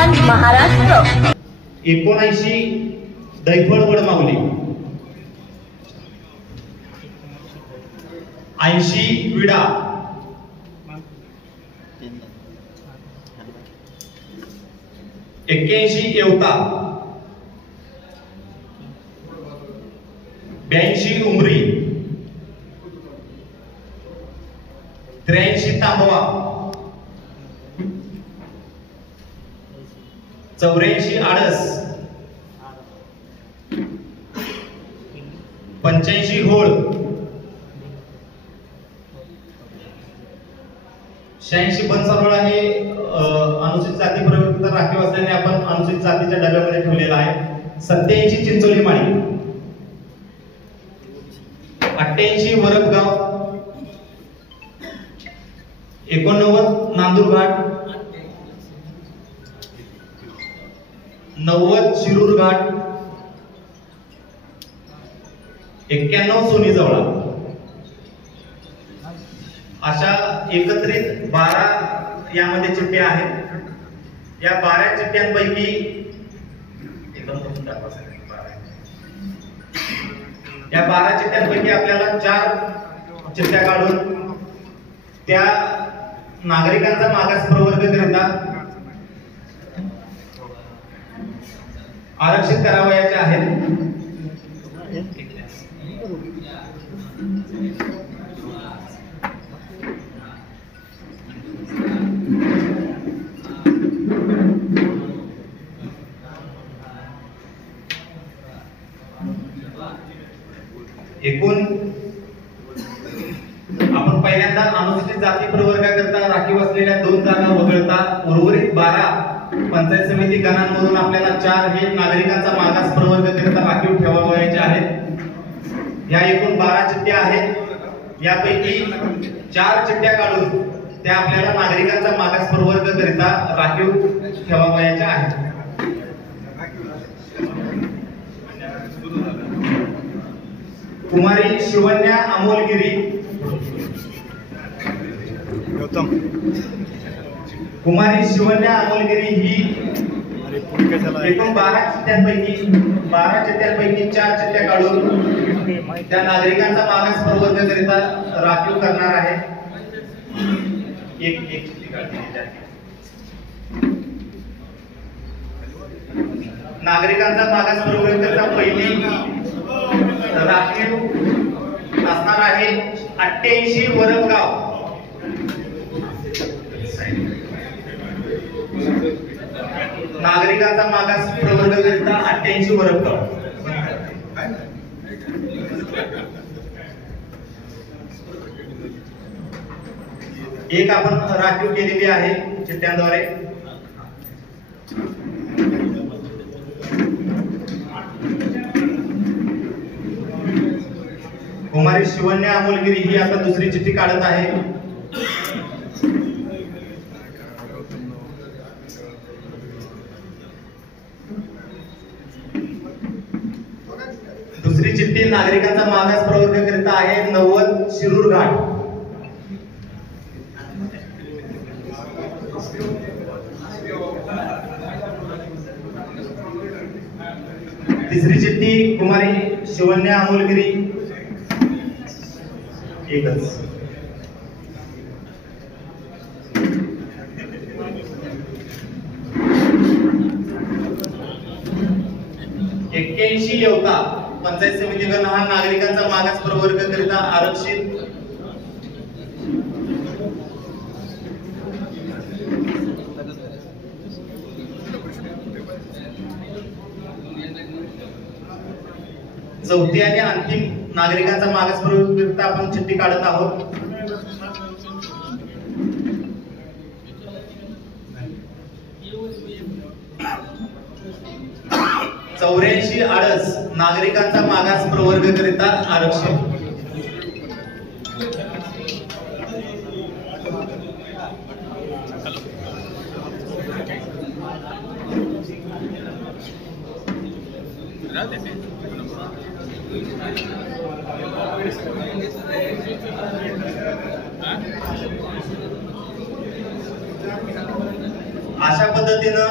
स्वाभिमान महाराष्ट्र 79 दैफळ वडमावली 80 विडा 81 येवता 82 उमरी 83 तांबवा 84 आडस 85 होळ 86 बनसरोळा हे अनुसूचित जाती प्रवर्ग राखीव असल्याने आपण अनुसूचित जातीच्या डब्यामध्ये ठेवलेला आहे. 87 चिंचोली माळी 88 वरपगाव 89 नांदूरघाट 90 शिरूर घाट 91 सोनी जवळा. अशा एकत्रित 12 यामध्ये चिठ्ठ्या आहेत. या 12 चिठ्ठ्यांपैकी आपल्याला 4 चिठ्ठ्या काढून त्या नागरिकांचा मागास प्रवर्ग करिता आरक्षित करावयाच्या आहेत. एकूण आपण पहिल्यांदा अनुसूचित जाती प्रवर्गाकरता राखीव असलेल्या 2 जागा वगळता उर्वरित 12 पंचायत समिती गणांमधून आपल्याला 4 हे नागरिकांचा मागास प्रवर्ग करिता राखीव ठेवावयाचे आहेत. या एकूण 12 चिठ्ठ्या आहेत. यापैकी 4 चिठ्ठ्या काढून त्या आपल्याला नागरिकांचा मागास प्रवर्ग करिता राखीव ठेवावयाच्या आहेत. कुमारी शिवन्या अमोलगिरी कुमारी शिवन्या अमोलगिरी ही एकूण 12 चिठ्ठ्यांपैकी 4 चिठ्ठ्या काढून त्या नागरिकांचा मागास प्रवर्ग करिता राखीव करणार आहे. एक चिठ्ठी नागरिकांचा मागास प्रवर्ग करिता पहिली राखीव असणार आहे 88 वरपगाव. नागरिकांचा मागास प्रवर्ग करिता 88 वरपगाव. एक आपण राखीव केलेली आहे चिठ्ठ्यांद्वारे. कुमारी शिवन्या अमोलगिरी ही आता दुसरी चिठ्ठी काढत आहे. दुसरी चिठ्ठी नागरिकांचा मागास प्रवर्ग करिता आहे 90 शिरूर घाट. तिसरी चिठ्ठी कुमारी शिवन्या अमोलगिरी एकच. एक्क्याऐंशी येवता पंचायत समिती गण हा नागरिकांचा मागास प्रवर्ग करिता आरक्षित. चौथी आणि अंतिम नागरिकांचा मागास प्रवर्ग करिता आपण चिठ्ठी काढत आहोत. चौऱ्याऐंशी आडस नागरिकांचा मागास प्रवर्ग करिता आरक्षित. अशा पद्धतीनं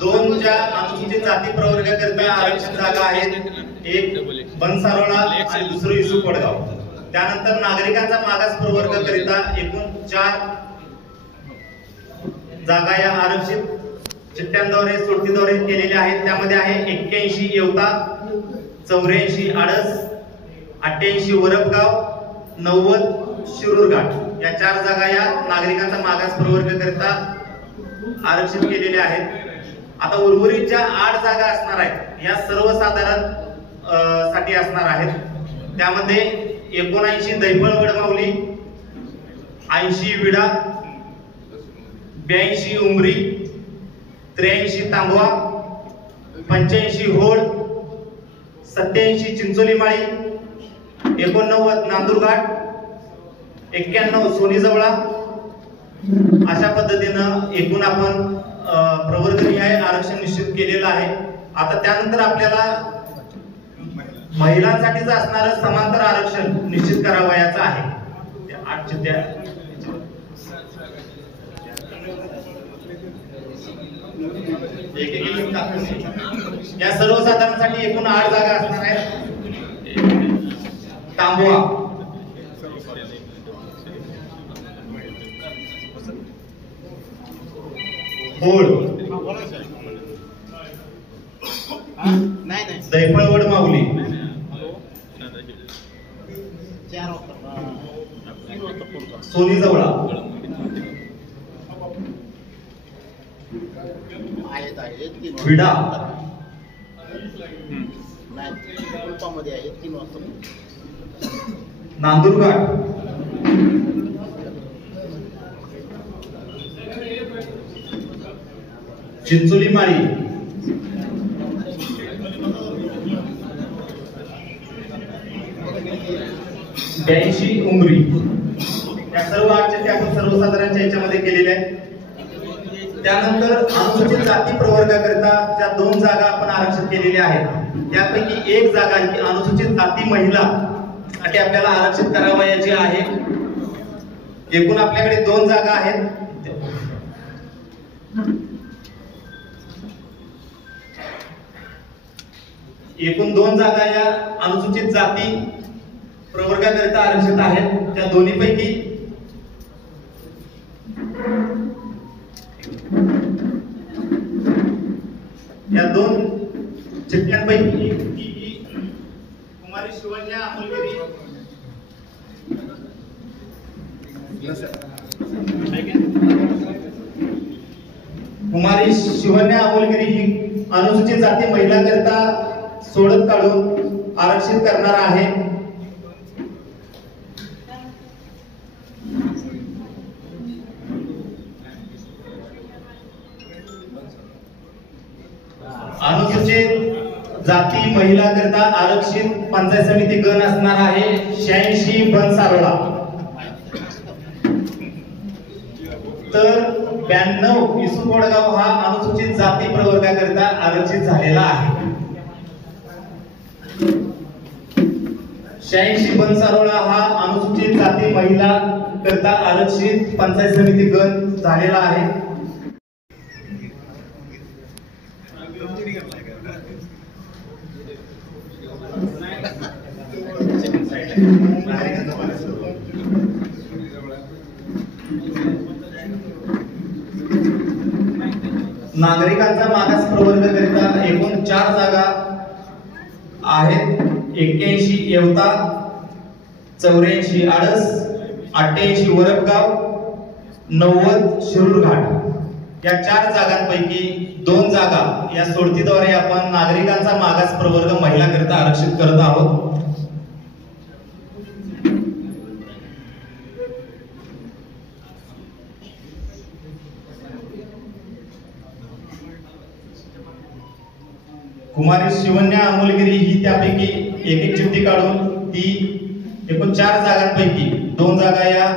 दोन ज्या अनुसूचित जाती प्रवर्गाकरिता आरक्षित जागा आहेत, एक बनसारोळा आणि दुसरं इसू कोडगाव. त्यानंतर नागरिकांचा मागास प्रवर्ग करिता एकूण 4 जागा या आरक्षित चिठ्ठ्यांद्वारे सोडतीद्वारे केलेल्या आहेत. त्यामध्ये आहे 81 येवता, 84 आडस, 88 वरपगाव, 90 शिरूर घाट या 4 जागा या नागरिकांचा मागास प्रवर्ग करिता आरक्षित केलेल्या आहेत. आता उर्वरित ज्या 8 जागा असणार आहेत या सर्वसाधारण साठी असणार आहेत. त्यामध्ये 79 दैफळ वडमावली, 80 विडा, 82 उमरी, 83 तांबवा, 85 होड, 87 चिंचोली माळी, 89 नांदुरघाट, 91 सोनी जवळा. अशा पद्धतीनं एकूण आपण प्रवर्गनिहाय आरक्षण निश्चित केलेलं आहे. आता त्यानंतर आपल्याला महिलांसाठीच असणारं समांतर आरक्षण निश्चित करावयाचं आहे. या सर्वसाधारणसाठी एकूण 8 जागा असणार आहेत. तांबवा, होड, दैफळवड माऊली, सोनी जवळा, विडा, नांदुरघाट, चिंचोली माळी, 82 उमरी. या सर्व 8 चिठ्ठ्या आपण सर्वसाधारणच्या याच्यामध्ये केलेल्या आहेत. त्यानंतर अनुसूचित जाती प्रवर्गाकरिता ज्या 2 जागा आपण आरक्षित केलेल्या आहेत त्यापैकी एक जागा ही अनुसूचित जाती महिला साठी आपल्याला आरक्षित करावयाची आहे. एकूण आपल्याकडे 2 जागा आहेत. एकूण 2 जागा या अनुसूचित जाती प्रवर्गाकरिता आरक्षित आहेत. त्या दोन्हीपैकी या 2 चिठ्ठ्यांपैकी कुमारी शिवन्या अमोलगिरी ही अनुसूचित जाती महिला करिता सोडत काढून आरक्षित करणार आहे. अनुसूचित जाती महिला करता आरक्षित पंचायत समिती गण असणार आहे 86 बनसारोळा. तर 92 इसू कोडगाव हा अनुसूचित जाती प्रवर्गाकरिता आरक्षित झालेला आहे. 86 बनसारोळा हा अनुसूचित जाती महिला करता आरक्षित पंचायत समिती गण झालेला आहे. नागरिकांचा मागास प्रवर्ग करिता एकूण 4 जागा आहेत. 81 येवता, 84 आडस, 88 वरपगाव, 90 शिरूर घाट या 4 जागांपैकी 2 जागा या सोडतीद्वारे आपण नागरिकांचा मागास प्रवर्ग महिला करिता आरक्षित करत आहोत. कुमारी शिवन्या अमोलगिरी ही त्यापैकी एक चिठ्ठी काढून ती एकूण 4 जागांपैकी 2 जागा या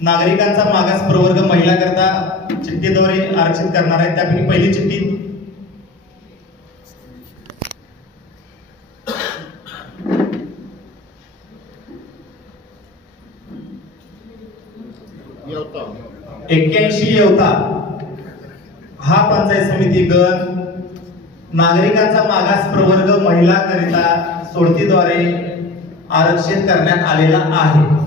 नागरिकांचा मागास प्रवर्ग महिला करता चिठ्ठीद्वारे आरक्षित करणार आहेत. त्यापैकी पहिली चिठ्ठी येवता 81 येवता हा पंचायत समिती गण नागरिकांचा मागास प्रवर्ग महिला करिता सोडतीद्वारे आरक्षित करण्यात आलेला आहे।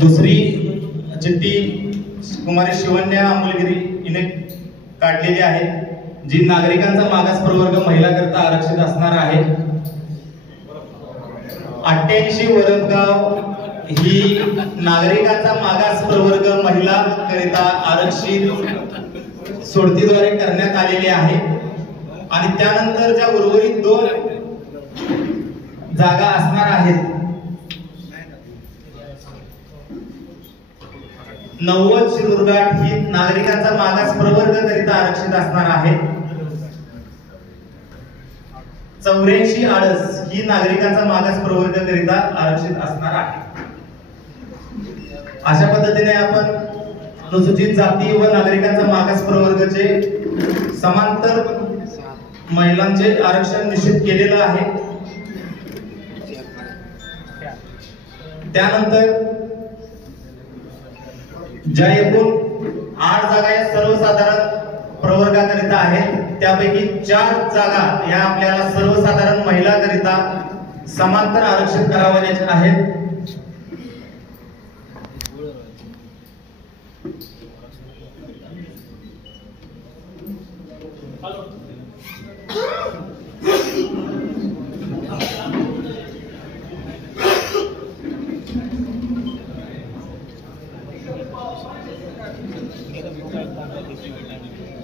दुसरी चिठ्ठी कुमारी शिवन्या अमोलगिरी हिने काढलेली आहे, जी नागरिकांचा मागास प्रवर्ग महिला करता आरक्षित असणार आहे। 88 वरदगाव ही नागरिकांचा मागास प्रवर्ग महिला करिता आरक्षित सोडतीद्वारे करण्यात आलेली आहे आणि त्यानंतर ज्या उर्वरित 2 जागा असणार आहेत 90 शिरूरघाट ही नागरिकांचा मागास प्रवर्ग करिता आरक्षित असणार आहे। 84 आळस ही नागरिकांचा मागास प्रवर्ग करिता आरक्षित असणार आहे। अशा पद्धतीने आपण अनुसूचित जाती व नागरिकांचा मागास प्रवर्गाचे समांतर महिलांचे आरक्षण निश्चित केलेलं आहे। त्यानंतर ज्या एकूण 8 जागा या सर्वसाधारण प्रवर्गाकरिता आहेत, त्यापैकी 4 जागा या आपल्याला सर्वसाधारण महिला करिता समांतर आरक्षित करावयाच्या आहेत।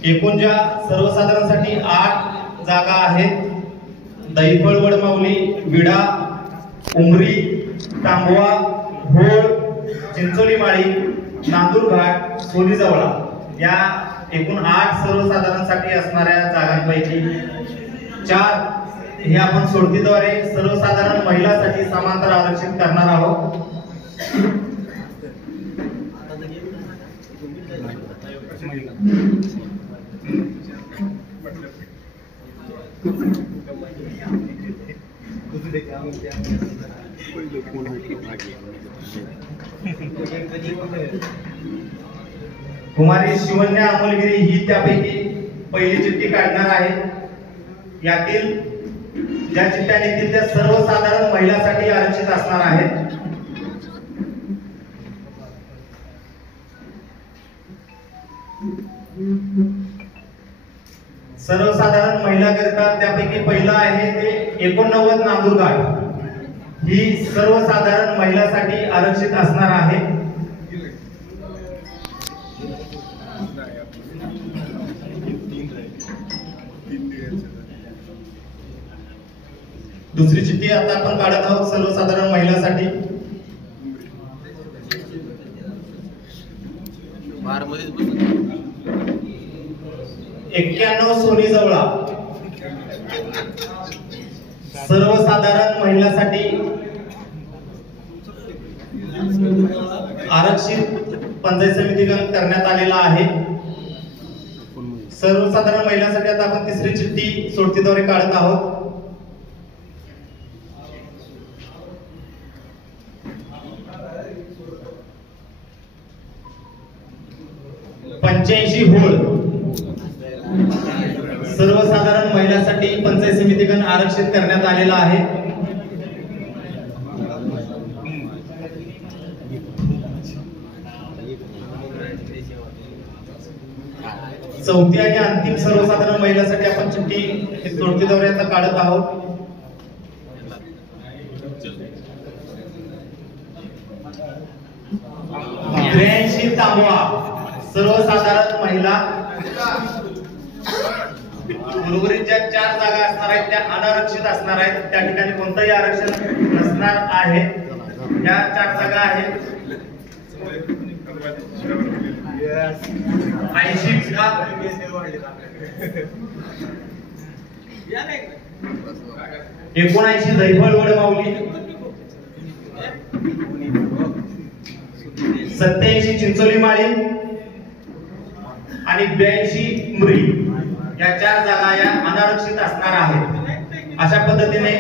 एकूण ज्या सर्वसाधारणसाठी 8 जागा आहेत, दैफळ, वडमावली, विडा, उमरी, तांबवा, भोळ, चिंचोलीमाळी, नांदूरघाट, सोलीजवळा या एकूण 8 सर्वसाधारणसाठी असणाऱ्या जागांपैकी 4 हे आपण सोडतीद्वारे सर्वसाधारण महिलांसाठी समांतर आरक्षित करणार आहोत। कुमारी शिवन्या अमोलगिरी ही त्यापैकी पहिली चिठ्ठी काढणार आहे। यातील ज्या चिठ्ठ्या निघतील त्या सर्वसाधारण महिलांसाठी आरक्षित असणार आहेत। सर्वसाधारण महिला करता त्यापैकी पहिला आहे ते 89 नांदूरघाट ही सर्वसाधारण महिलांसाठी आरक्षित असणार आहे। दुसरी चिठ्ठी आता आपण काढत आहोत सर्वसाधारण महिलांसाठी। 91 सोनीजवळा सर्वसाधारण महिलांसाठी आरक्षित पंचायत समितीगण करण्यात आलेला आहे। सर्वसाधारण महिलांसाठी आता आपण तिसरी चिठ्ठी सोडतीद्वारे काढत आहोत। होळ सर्वसाधारण महिलांसाठी पंचायत समितीगण आरक्षित करण्यात आलेला आहे। चौथी आणि अंतिम सर्वसाधारण महिलांसाठी आपण चिठ्ठी सोडतीद्वारे आता काढत आहोत। तांबवा सर्वसाधारण महिला उर्वरित ज्या 4 जागा असणार आहेत त्या अनारक्षित असणार आहेत। त्या ठिकाणी कोणतंही आरक्षण नसणार आहे। या 4 जागा आहेत 79 दैफळ वडमावली, 87 चिंचोलीमाळी, आणि 82 मुरी या 4 जागा या अनारक्षित असणार आहेत। अशा पद्धतीने